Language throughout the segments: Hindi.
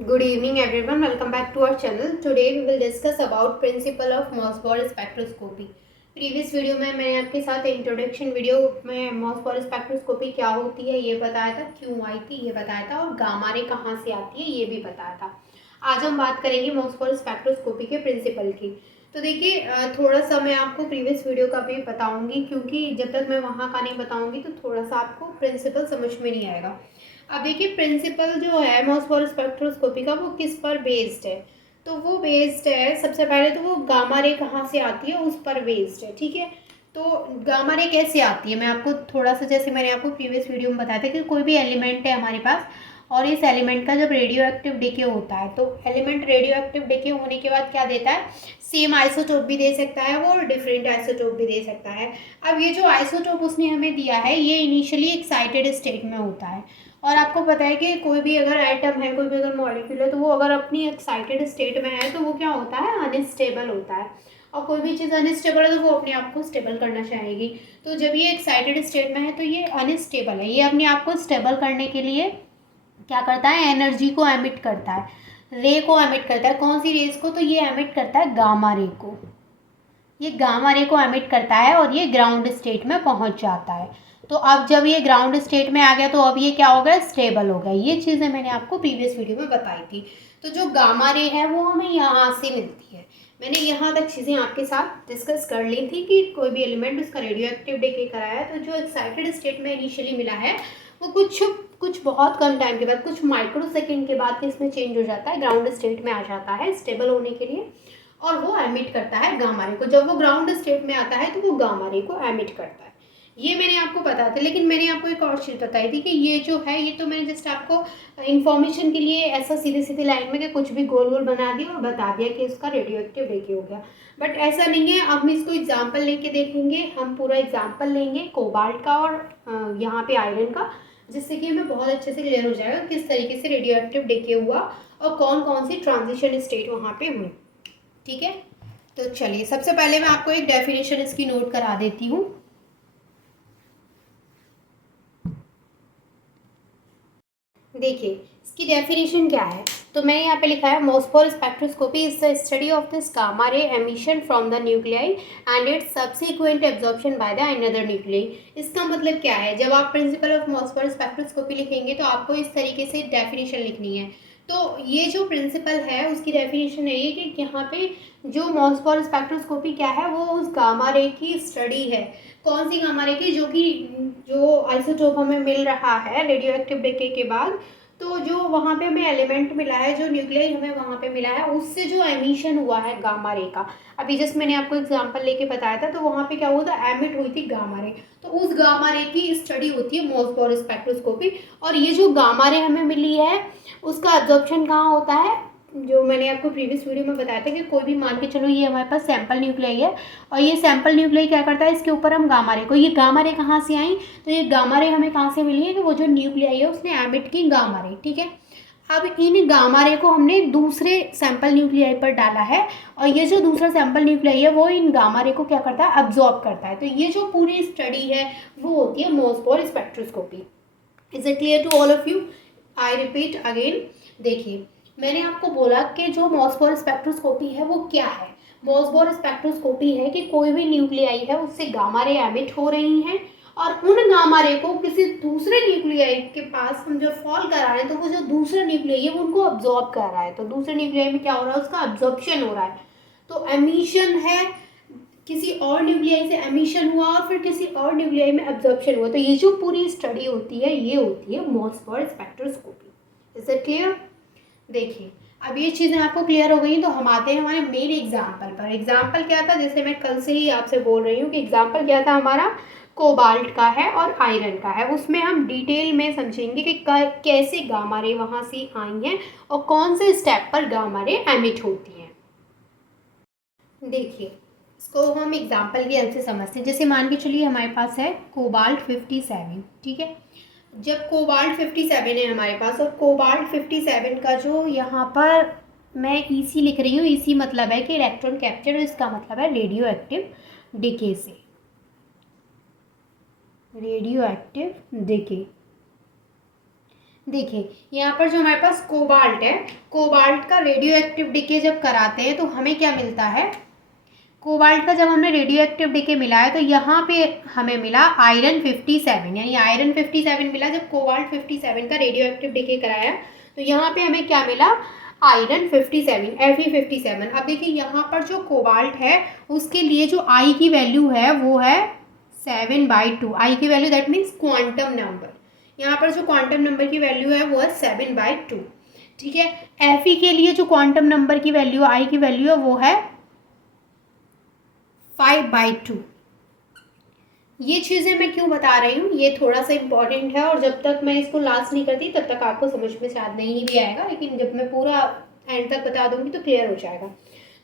Good evening everyone, welcome back to our channel. Today we will discuss about principle of Mossbauer spectroscopy. Previous video में मैंने आपके साथ इंट्रोडक्शन वीडियो में मॉसबॉयर स्पेक्ट्रोस्कोपी क्या होती है ये बताया था, क्यों आई थी ये बताया था, और गामा रे कहाँ से आती है ये भी बताया था। आज हम बात करेंगे मॉसबॉयर स्पेक्ट्रोस्कोपी के प्रिंसिपल की। तो देखिए, थोड़ा सा मैं आपको प्रीवियस वीडियो का भी बताऊंगी, क्योंकि जब तक मैं वहाँ का नहीं बताऊंगी तो थोड़ा सा आपको प्रिंसिपल समझ में नहीं आएगा। अब देखिए, प्रिंसिपल जो है मॉसबॉयर स्पेक्ट्रोस्कोपी का वो किस पर बेस्ड है। तो वो बेस्ड है, सबसे पहले तो वो गामा रे कहाँ से आती है उस पर बेस्ड है, ठीक है। तो गामा रे कैसे आती है, मैं आपको थोड़ा सा, जैसे मैंने आपको प्रीवियस वीडियो में बताया था कि कोई भी एलिमेंट है हमारे पास, और इस एलिमेंट का जब रेडियो एक्टिव डिके होता है तो एलिमेंट रेडियो एक्टिव डिके होने के बाद क्या देता है, सेम आइसोटोप भी दे सकता है वो, और डिफरेंट आइसोटोप भी दे सकता है। अब ये जो आइसोटोप उसने हमें दिया है ये इनिशियली एक्साइटेड स्टेट में होता है, और आपको पता है कि कोई भी अगर एटम है, कोई भी अगर मॉलिक्यूल है, तो वो अगर अपनी एक्साइटेड स्टेट में है तो वो क्या होता है, अनस्टेबल होता है। और कोई भी चीज़ अनस्टेबल है तो वो अपने आप को स्टेबल करना चाहेगी। तो जब ये एक्साइटेड स्टेट में है तो ये अनस्टेबल है, ये अपने आप को स्टेबल करने के लिए क्या करता है, एनर्जी को एमिट करता है, रे को एमिट करता है। कौन सी रेज को, तो ये एमिट करता है गामा रे को, ये गामा रे को एमिट करता है और ये ग्राउंड स्टेट में पहुंच जाता है। तो अब जब ये ग्राउंड स्टेट में आ गया तो अब ये क्या हो गया, स्टेबल हो गया। ये चीज़ें मैंने आपको प्रीवियस वीडियो में बताई थी। तो जो गामा रे है वो हमें यहाँ से मिलती है। मैंने यहाँ तक चीज़ें आपके साथ डिस्कस कर ली थी कि कोई भी एलिमेंट उसका रेडियो एक्टिव डिके कराया तो जो एक्साइटेड स्टेट में इनिशियली मिला है वो कुछ बहुत कम टाइम के बाद, कुछ माइक्रो सेकेंड के बाद इसमें चेंज हो जाता है, ग्राउंड स्टेट में आ जाता है स्टेबल होने के लिए, और वो एमिट करता है गामा रे को। जब वो ग्राउंड स्टेट में आता है तो वो गामा रे को एमिट करता है। ये मैंने आपको बताया था, लेकिन मैंने आपको एक और चीज़ बताई थी कि ये जो है, ये तो मैंने जस्ट आपको इन्फॉर्मेशन के लिए ऐसा सीधे सीधे लाइन में कि कुछ भी गोल गोल बना दिया और बता दिया कि इसका रेडियो एक्टिव डिके हो गया। बट ऐसा नहीं है। अब हम इसको एग्जाम्पल लेके देखेंगे, हम पूरा एग्जाम्पल लेंगे कोबाल्ट का और यहाँ पे आयरन का, जिससे कि हमें बहुत अच्छे से क्लियर हो जाएगा किस तरीके से रेडियो एक्टिव डिके हुआ और कौन कौन सी ट्रांजिशन स्टेट वहाँ पे हुई, ठीक है। तो चलिए, सबसे पहले मैं आपको एक डेफिनेशन इसकी नोट करा देती हूँ। देखिए, इसकी डेफिनेशन क्या है, तो मैंने यहाँ पे लिखा है Mossbauer spectroscopy is the study of this gamma ray emission from the nuclei and its subsequent absorption by the another nuclei. इसका मतलब क्या है, जब आप प्रिंसिपल ऑफ मॉसबॉयर स्पेक्ट्रोस्कोपी लिखेंगे तो आपको इस तरीके से डेफिनेशन लिखनी है। तो ये जो प्रिंसिपल है उसकी डेफिनेशन है ये कि यहाँ पे जो मॉसबॉयर स्पेक्ट्रोस्कोपी क्या है, वो उस गामा रे की स्टडी है। कौन सी गामा रे की, जो आइसोटोप हमें मिल रहा है रेडियो एक्टिव डिके के बाद, तो जो वहाँ पे हमें एलिमेंट मिला है, जो न्यूक्लियाई हमें वहाँ पे मिला है, उससे जो एमिशन हुआ है गामा रे का, अभी जस्ट मैंने आपको एग्जांपल लेके बताया था, तो वहाँ पे क्या हुआ था, एमिट हुई थी गामा रे। तो उस गामा रे की स्टडी होती है मॉसबॉयर स्पेक्ट्रोस्कोपी। और ये जो गामा रे हमें मिली है उसका एब्जॉर्प्शन कहाँ होता है, जो मैंने आपको प्रीवियस वीडियो में बताया था कि कोई भी मान के चलो ये हमारे पास सैंपल न्यूक्लियाई है, और ये सैंपल न्यूक्लियाई क्या करता है, इसके ऊपर हम गामा रे को, ये गामा रे कहाँ से आई, तो ये गामा रे हमें कहाँ से मिली है कि वो जो न्यूक्लियाई है उसने एमिट की गामा रे, ठीक है। अब इन गामा रे को हमने दूसरे सैंपल न्यूक्लियाई पर डाला है, और ये जो दूसरा सैंपल न्यूक्लियाई है वो इन गामा रे को क्या करता है, अब्जॉर्ब करता है। तो ये जो पूरी स्टडी है वो होती है Mossbauer spectroscopy. Is it clear to all of you? I repeat again. देखिए, मैंने आपको बोला कि जो मॉसबॉयर स्पेक्ट्रोस्कोपी है वो क्या है। मॉसबॉयर स्पेक्ट्रोस्कोपी है कि कोई भी न्यूक्लियाई है उससे गामा रे एमिट हो रही हैं, और उन गामा रे को किसी दूसरे न्यूक्लियाई के पास हम जब फॉल करा रहे हैं तो वो जो दूसरा न्यूक्लियाई है वो उनको अब्जॉर्ब कर रहा है। तो दूसरे न्यूक्लियाई में क्या हो रहा है, उसका अब्जॉर्प्शन हो रहा है। तो एमिशन है, किसी और न्यूक्लियाई से एमिशन हुआ और फिर किसी और न्यूक्लियाई में एब्जॉर्प्शन हुआ। तो ये जो पूरी स्टडी होती है ये होती है Mossbauer spectroscopy. Is it clear? देखिए, अब ये चीज़ें आपको क्लियर हो गई, तो हम आते हैं हमारे मेन एग्जाम्पल पर। एग्जाम्पल क्या था, जैसे मैं कल से ही आपसे बोल रही हूँ कि एग्जाम्पल क्या था हमारा, कोबाल्ट का है और आयरन का है। उसमें हम डिटेल में समझेंगे कि कैसे गामा रे वहाँ से आई हैं और कौन से स्टेप पर गामा रे एमिट होती हैं। देखिए, इसको हम एग्जाम्पल की हेल्प से समझते हैं। जैसे मान के चलिए हमारे पास है कोबाल्ट 57, ठीक है। जब कोबाल्ट 57 है हमारे पास, और कोबाल्ट 57 का जो यहाँ पर मैं ईसी लिख रही हूँ, ईसी मतलब है कि इलेक्ट्रॉन कैप्चर, इसका मतलब है रेडियो एक्टिव डिके से, रेडियो एक्टिव डिके। देखिए यहाँ पर जो हमारे पास कोबाल्ट है, कोबाल्ट का रेडियो एक्टिव डिके जब कराते हैं तो हमें क्या मिलता है, कोबाल्ट का जब हमने रेडियो एक्टिव डिके मिला है तो यहाँ पे हमें मिला आयरन 57, यानी आयरन 57 मिला जब कोबाल्ट 57 का रेडियो एक्टिव डिके कराया। तो यहाँ पे हमें क्या मिला, आयरन 57, Fe57। अब देखिए यहाँ पर जो कोबाल्ट है उसके लिए जो आई की वैल्यू है वो है 7/2। आई की value that means quantum number, यहाँ पर जो क्वांटम नंबर की वैल्यू है वो है 7/2। ठीक है, Fe के लिए जो क्वांटम नंबर की वैल्यू, आई की वैल्यू है वो है 5/2। ये चीज़ें मैं क्यों बता रही हूँ, ये थोड़ा सा इम्पॉर्टेंट है और जब तक मैं इसको लास्ट नहीं करती तब तक आपको समझ में शायद नहीं भी आएगा, लेकिन जब मैं पूरा एंड तक बता दूंगी तो क्लियर हो जाएगा।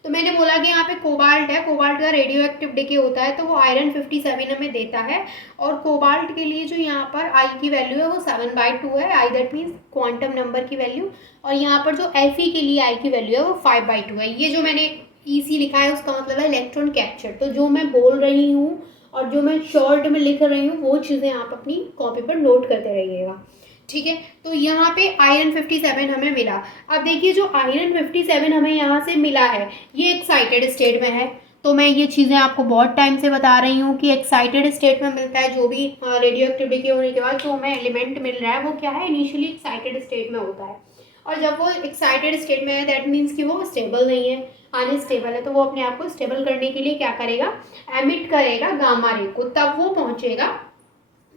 तो मैंने बोला कि यहाँ पे कोबाल्ट है, कोबाल्ट का रेडियो एक्टिव डिके होता है तो वो आयरन 57 हमें देता है, और कोबाल्ट के लिए जो यहाँ पर आई की वैल्यू है वो 7/2 है, आई दैट मीन्स क्वांटम नंबर की वैल्यू, और यहाँ पर जो Fe के लिए आई की वैल्यू है वो 5/2 है। ये जो मैंने EC लिखा है उसका मतलब है इलेक्ट्रॉन कैप्चर। तो जो मैं बोल रही हूँ और जो मैं शॉर्ट में लिख रही हूँ वो चीज़ें आप अपनी कॉपी पर नोट करते रहिएगा। ठीक है, तो यहाँ पे आयरन 57 हमें मिला। अब देखिए जो आयरन 57 हमें यहाँ से मिला है ये एक्साइटेड स्टेट में है, तो मैं ये चीज़ें आपको बहुत टाइम से बता रही हूँ कि एक्साइटेड स्टेट में मिलता है जो भी रेडियो एक्टिविटी होने के बाद जो हमें एलिमेंट मिल रहा है वो क्या है, इनिशियली एक्साइटेड स्टेट में होता है, और जब वो एक्साइटेड स्टेट में है दैट मीन्स कि वो स्टेबल नहीं है, अनस्टेबल है, तो वो अपने आप को स्टेबल करने के लिए क्या करेगा, एमिट करेगा गामा रे को, तब वो पहुंचेगा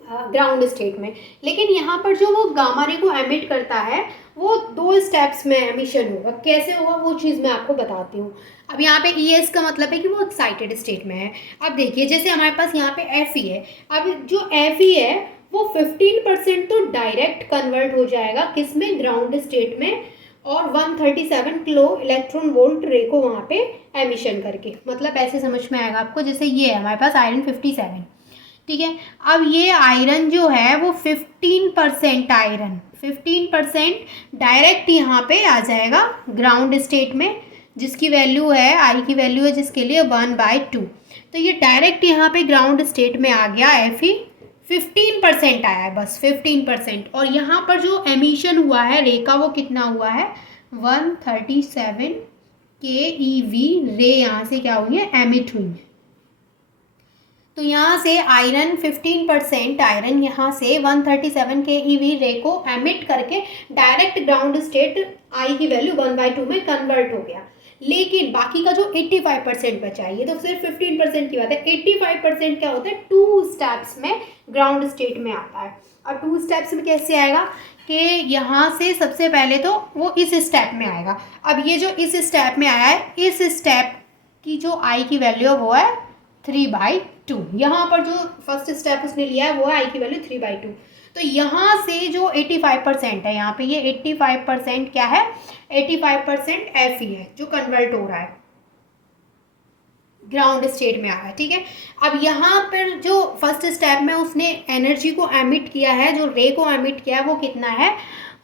ग्राउंड स्टेट में। लेकिन यहाँ पर जो वो गामा रे को एमिट करता है वो 2 स्टेप्स में एमिशन होगा, कैसे होगा वो चीज़ मैं आपको बताती हूँ। अब यहाँ पे ES का मतलब है कि वो एक्साइटेड स्टेट में है। अब देखिए जैसे हमारे पास यहाँ पे Fe है, अब जो Fe है वो 15% तो डायरेक्ट कन्वर्ट हो जाएगा किस में, ग्राउंड स्टेट में, और 137 किलो इलेक्ट्रॉन वोल्ट रे को वहाँ पे एमिशन करके, मतलब ऐसे समझ में आएगा आपको, जैसे ये है हमारे पास आयरन 57। ठीक है, अब ये आयरन जो है वो 15% आयरन 15% डायरेक्ट यहाँ पे आ जाएगा ग्राउंड स्टेट में, जिसकी वैल्यू है, आई की वैल्यू है जिसके लिए 1/2। तो ये डायरेक्ट यहाँ पे ग्राउंड स्टेट में आ गया, Fe 15% आया है, बस 15%, और यहाँ पर जो एमिशन हुआ है रे का वो कितना हुआ है, 137 keV रे यहाँ से क्या हुई है, एमिट हुई है। तो यहाँ से आयरन 15% आयरन यहाँ से 137 keV रे को एमिट करके डायरेक्ट ग्राउंड स्टेट आई की वैल्यू 1/2 में कन्वर्ट हो गया। लेकिन बाकी का जो 85% बचा, ये तो सिर्फ 15% की बात है, 85% क्या होता है, 2 स्टेप्स में ग्राउंड स्टेट में आता है। अब 2 स्टेप्स में कैसे आएगा कि यहाँ से सबसे पहले तो वो इस स्टेप में आएगा। अब ये जो इस स्टेप में आया है, इस स्टेप की जो आई की वैल्यू है वो है 3/2। यहाँ पर जो फर्स्ट स्टेप उसने लिया है वो है आई की वैल्यू 3/2। तो यहाँ से जो 85% है, यहाँ पे ये 85% क्या है, 85% Fe है जो कन्वर्ट हो रहा है, ग्राउंड स्टेट में आ रहा है। ठीक है, अब यहाँ पर जो फर्स्ट स्टेप में उसने एनर्जी को एमिट किया है, जो रे को एमिट किया है वो कितना है,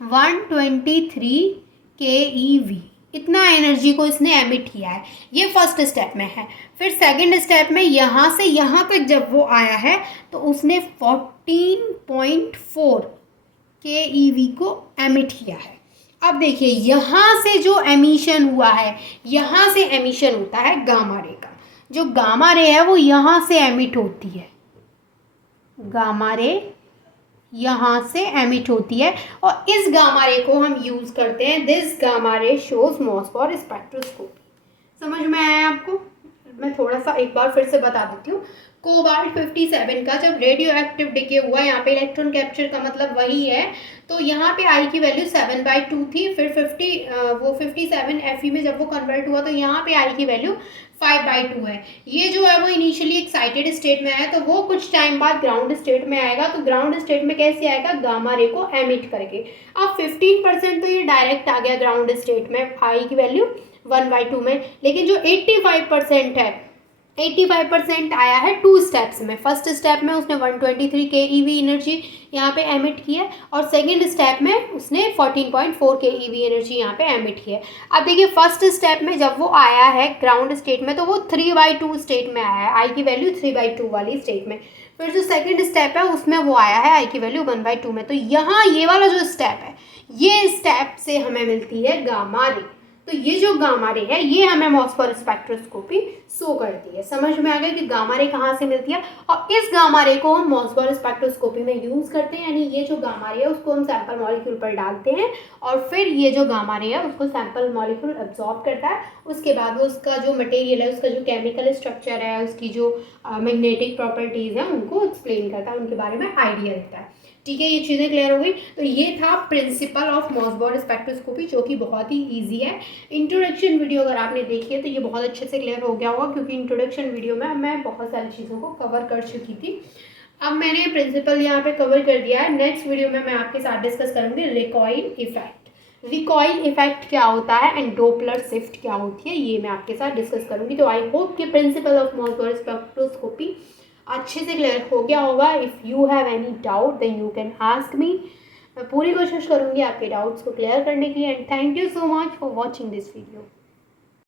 123 keV, इतना एनर्जी को इसने एमिट किया है, ये फर्स्ट स्टेप में है। फिर सेकंड स्टेप में यहाँ से यहाँ तक जब वो आया है तो उसने 14.4 keV को एमिट किया है। अब देखिए यहाँ से जो एमिशन हुआ है, यहाँ से एमिशन होता है गामा रे का, जो गामा रे है वो यहाँ से एमिट होती है, गामा रे यहाँ से एमिट होती है, और इस गामा रे को हम यूज़ करते हैं, this gamma ray shows Mossbauer spectroscopy. समझ में आया आपको, मैं थोड़ा सा एक बार फिर से बता देती हूँ। कोबाल्ट 57 का जब रेडियो एक्टिव डिके हुआ, यहाँ पे इलेक्ट्रॉन कैप्चर का मतलब वही है, तो यहाँ पे आई की वैल्यू 7/2 थी, फिर 57 Fe में जब वो कन्वर्ट हुआ तो यहाँ पे आई की वैल्यू 5/2 है। ये जो है वो इनिशियली एक्साइटेड स्टेट में है, तो वो कुछ टाइम बाद ग्राउंड स्टेट में आएगा। तो ग्राउंड स्टेट में कैसे आएगा, गामा रे को एमिट करके। अब 15% तो ये डायरेक्ट आ गया ग्राउंड स्टेट में, आई की वैल्यू 1/2 में, लेकिन जो 85% है 85% आया है 2 स्टेप्स में। फर्स्ट स्टेप में उसने 123 के ईवी एनर्जी यहाँ पे एमिट की है और सेकंड स्टेप में उसने 14.4 के ईवी एनर्जी यहाँ पे एमिट की है। अब देखिए फर्स्ट स्टेप में जब वो आया है ग्राउंड स्टेट में तो वो 3/2 स्टेट में आया है, आई की वैल्यू 3/2 वाली स्टेट में। फिर जो सेकंड स्टेप है उसमें वो आया है आई की वैल्यू 1/2 में। तो यहाँ ये वाला जो स्टेप है, ये स्टेप से हमें मिलती है गामा रे। तो ये जो गामा रे है ये हमें मॉस्फेर स्पेक्ट्रोस्कोपी शो करती है। समझ में आ गया कि गामा रे कहाँ से मिलती है, और इस गामा रे को हम मॉस्फेर स्पेक्ट्रोस्कोपी में यूज़ करते हैं। यानी ये जो गामा रे है उसको हम सैंपल मॉलिक्यूल पर डालते हैं और फिर ये जो गामा रे है उसको सैंपल मॉलिक्यूल एब्जॉर्ब करता है। उसके बाद वो उसका जो मटेरियल है, उसका जो केमिकल स्ट्रक्चर है, उसकी जो मैग्नेटिक प्रॉपर्टीज़ हैं उनको एक्सप्लेन करता है, उनके बारे में आइडिया देता है। ठीक है, ये चीज़ें क्लियर हो गई। तो ये था प्रिंसिपल ऑफ मॉस्फेर स्पेक्ट्रोस्कोपी, जो कि बहुत ही ईजी है। इंट्रोडक्शन वीडियो अगर आपने देखी है तो ये बहुत अच्छे से क्लियर हो गया होगा, क्योंकि इंट्रोडक्शन वीडियो में मैं बहुत सारी चीज़ों को कवर कर चुकी थी। अब मैंने प्रिंसिपल यहाँ पे कवर कर दिया है। नेक्स्ट वीडियो में मैं आपके साथ डिस्कस करूँगी रिकॉइल इफेक्ट। रिकॉइल इफेक्ट क्या होता है एंड डोपलर शिफ्ट क्या होती है, ये मैं आपके साथ डिस्कस करूँगी। तो आई होप कि प्रिंसिपल ऑफ मॉस्फेर स्पेक्ट्रोस्कोपी अच्छे से क्लियर हो गया होगा। If you have any doubt then you can ask me. मैं पूरी कोशिश करूँगी आपके डाउट्स को क्लियर करने की। And thank you so much for watching this video.